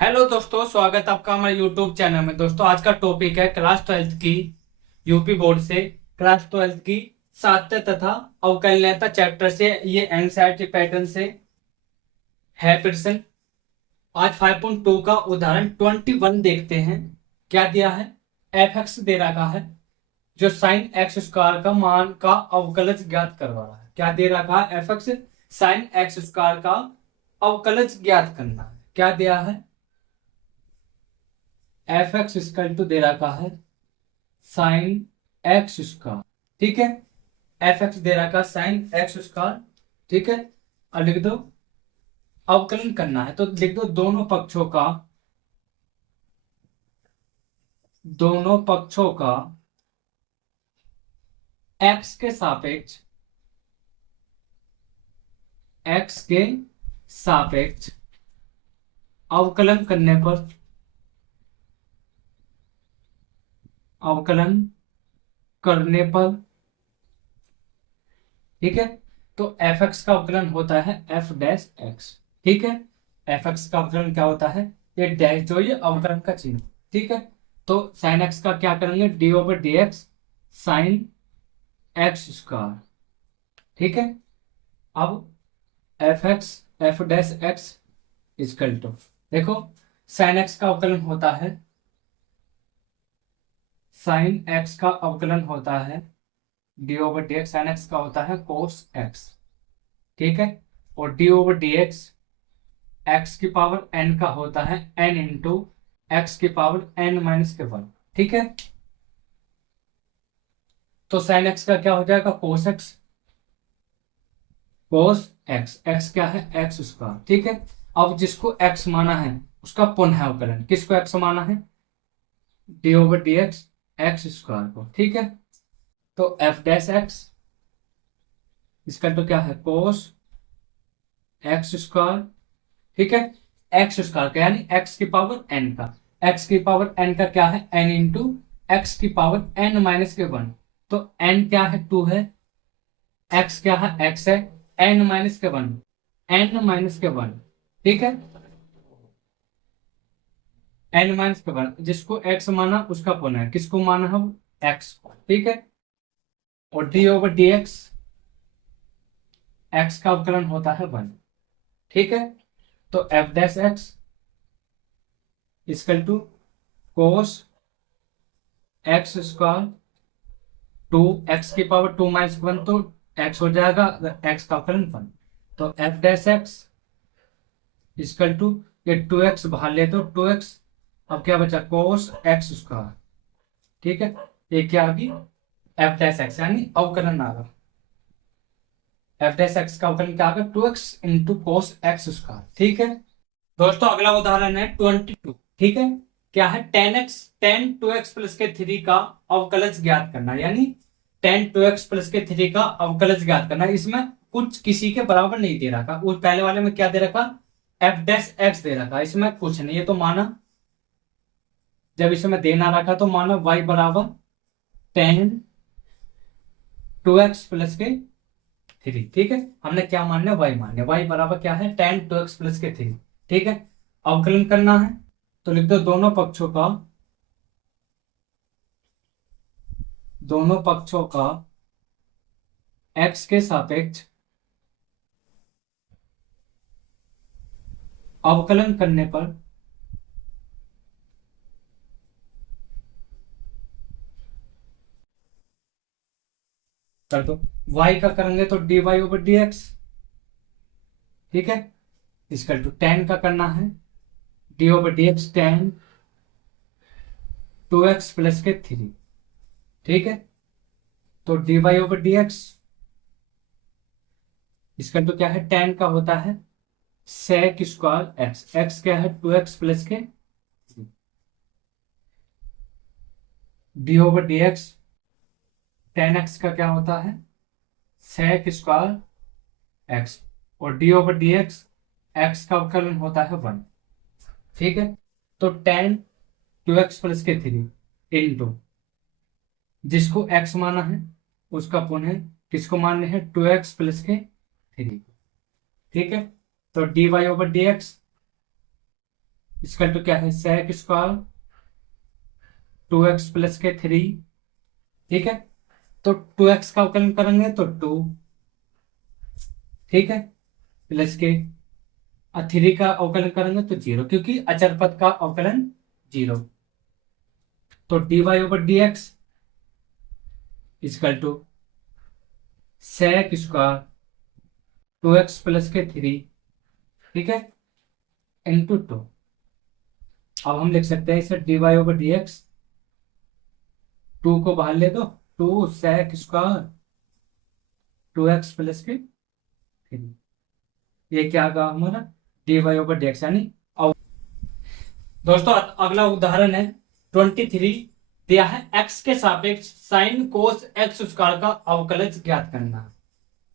Hello दोस्तों, स्वागत है आपका हमारे यूट्यूब चैनल में। दोस्तों, आज का टॉपिक है क्लास 12th की यूपी बोर्ड से क्लास 12th की सात्य तथा अवकलनीयता चैप्टर से। ये एनसीईआरटी पैटर्न से है प्रश्न। आज 5.2 का उदाहरण 21 देखते हैं। क्या दिया है? एफ एक्स दे रखा है जो साइन एक्स स्क्वायर का मान का अवकलज ज्ञात करवा रहा है। क्या दे रखा है? F x sine x square का अवकलज ज्ञात करना है। क्या दिया है? एफ एक्स स्क्वायर टू दे रखा है साइन एक्स स्क्वायर। ठीक है, एफ एक्स दे रखा साइन एक्स स्क्वायर। ठीक है, और लिख दो अवकलन करना है तो लिख दो दोनों पक्षों का एक्स के सापेक्ष अवकलन करने पर अवकलन करने पर ठीक है, तो एफ एक्स का अवकलन होता है एफ डैश एक्स। ठीक है, एफ एक्स का अवकलन क्या होता है? ये डैश जो ये अवकलन का चिन्ह। ठीक है, तो साइन एक्स का क्या करेंगे? D over d x sine x square. ठीक है, अब f dash x is equal to, देखो साइन एक्स का अवकलन होता है साइन एक्स का अवकलन होता है d over d x. Sine x का होता है कोस एक्स। ठीक है, और d over d x x की पावर एन का होता है एन इंटू एक्स की पावर एन माइनस के वन। ठीक है, तो साइन एक्स का क्या हो जाएगा? Cos x. Cos x, x क्या है? X square. ठीक है, अब जिसको एक्स माना है उसका पुनः अवकलन। किसको एक्स माना है? D over d x x square को। ठीक है, तो एफ डैश एक्स इसका तो क्या है? कोस एक्स स्क्वायर। ठीक है, एक्स स्क्वायर का यानी एक्स की पावर एन का। एक्स की पावर एन का क्या है? एन इंटू एक्स की पावर एन माइनस के वन। तो एन क्या है? टू है। एक्स क्या है? एक्स है। एन माइनस के वन, एन माइनस के वन। ठीक है, एन माइनस के वन जिसको एक्स माना उसका पुनः है। किसको माना हम? एक्स। ठीक है, और d over d x x का अवकलन होता है वन। ठीक है, तो f dash x equal to cos x square two x की पावर टू माइनस वन, तो एक्स हो जाएगा, एक्स का अवकलन वन। तो f dash x equal to, ये टू एक्स बाहर ले तो टू एक्स, अब क्या बचा? Cos x square. ठीक है, ये क्या आ गई? एफ डैश एक्स यानी अवकलन आ गया। एफ डैश एक्स का अवकलन क्या आ गया? Two x into cos x square. ठीक है दोस्तों, अगला उदाहरण है 22। ठीक है, क्या है? Ten two x plus k three का अवकलज ज्ञात करना, यानी ten two x plus k three का अवकलज ज्ञात करना। इसमें कुछ किसी के बराबर नहीं दे रखा। वो पहले वाले में क्या दे रखा? एफ डैश एक्स दे रखा। इसमें कुछ नहीं, ये तो माना जब इसमें देना रखा तो माना वाई बराबर ten two x plus k three. ठीक है, हमने क्या मानना? वाई मानना। वाई बराबर क्या है? Ten two x plus k three. ठीक है, अवकलन करना है तो लिख दो दोनों पक्षों का एक्स के सापेक्ष अवकलन करने पर कर दो। y का करेंगे तो d y over d x. ठीक है, इसकल टू टेन का करना है d over d x tan two x plus k three. ठीक है, तो d y over d x इसका तो क्या है? टेन का होता है सेक स्क्वायर एक्स। एक्स क्या है? Two x plus k d over d x tan x का क्या होता है? सेक स्क्वायर एक्स, और d over d x x का अवकलन होता है वन। ठीक है, तो tan two x plus k three into जिसको एक्स माना है उसका पुनः किसको मानने हैं? Two x plus k three. ठीक है, तो d y over d x इसका तो क्या है, sec square 2x plus k 3। ठीक है, तो 2x का अवकलन करेंगे तो 2, ठीक है, प्लस के 3 का अवकलन करेंगे तो 0, क्योंकि अचर पद का अवकलन 0। तो dy over d x is equal to sec square 2x plus k 3, ठीक है, इंटू 2। अब हम लिख सकते हैं इसे dy ओवर डी एक्स, 2 को बाहर ले दो, 2 सेक स्क्वायर 2x प्लस के 3। ये क्या आगा हमारा, dy ओवर डी एक्स, यानी दोस्तों अगला उदाहरण है 23। दिया है x के सापेक्ष साइन कोस एक्स स्क्वायर का अवकलज ज्ञात करना।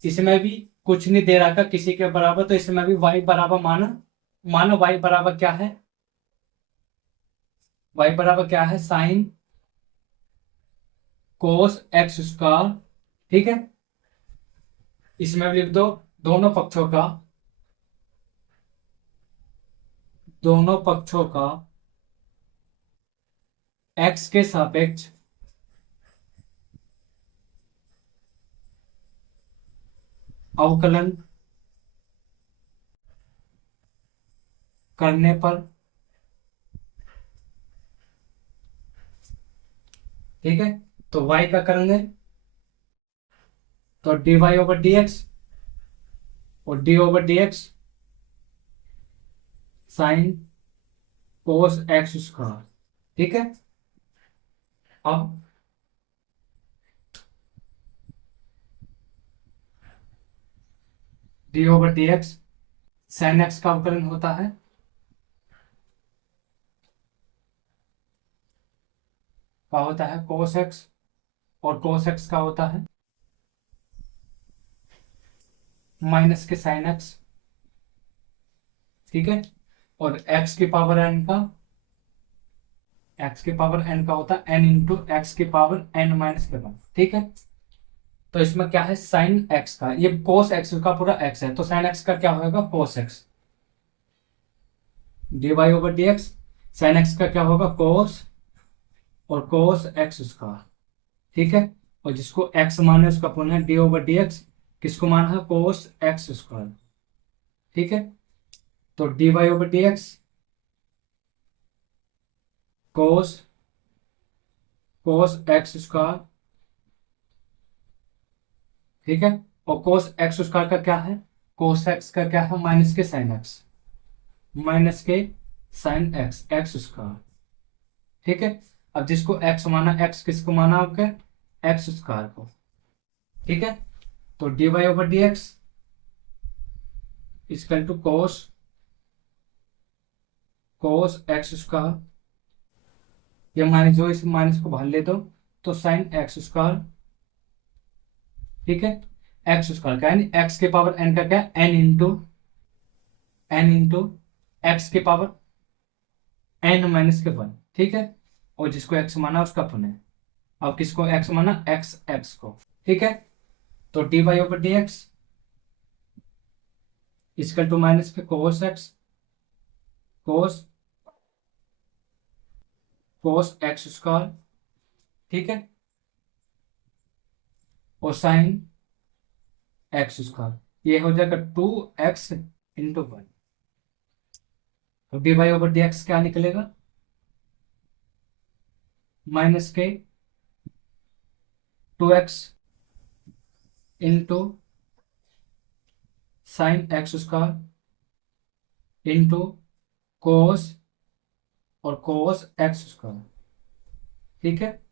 इसमें भी कुछ नहीं दे रखा किसी के बराबर, तो इसमें भी y बराबर मानो y बराबर क्या है, y बराबर क्या है, साइन कोस एक्स स्क्वायर। ठीक है, इसमें भी लिख दो दोनों पक्षों का x के सापेक्ष अवकलन करने पर, ठीक है, तो y का करेंगे तो dy ओवर डी एक्स और d over d x sine cos x square. ठीक है, अब d over d x sine x का अवकलन होता है कोस एक्स, और कोस एक्स का होता है माइनस के साइन एक्स। ठीक है, और x की पावर n का होता है n इंटू एक्स की पावर n माइनस के 1। ठीक है, तो इसमें क्या है, साइन x का, ये कोस एक्स का पूरा x है, तो साइन x का क्या होगा, cos x. D y over d x sine x का क्या होगा, कोस, और कोस एक्स स्क्वायर। ठीक है, और जिसको x माना है उसका पुनः डी ओवर डी एक्स, किसको माना है, कोस एक्स स्क्वायर। ठीक है, तो d y over d x cos x square. ठीक है, और कोस एक्स स्क्वायर का क्या है, कोस एक्स का क्या है, माइनस के साइन एक्स एक्स स्क्वायर। ठीक है, अब जिसको एक्स माना, एक्स किसको माना आपके, एक्स स्क्वायर को। ठीक है, तो d y over d x is equal to cos x square, ये माइनस जो, इस माइनस को बाहर ले दो तो साइन एक्स स्क्वायर। ठीक है, एक्स स्क्वायर का यानी एक्स के पावर एन का क्या, एन इंटू एक्स के पावर एन माइनस के 1। ठीक है, और जिसको एक्स माना उसका पुनः, अब किसको एक्स माना, एक्स को। ठीक है, तो d y over d x is equal to minus k cos x square. ठीक है, और साइन एक्स स्क्वायर, ये हो जाएगा 2x इंटू 1। तो d y over d x क्या निकलेगा, minus k 2x into sine x square into cos x square. ठीक है,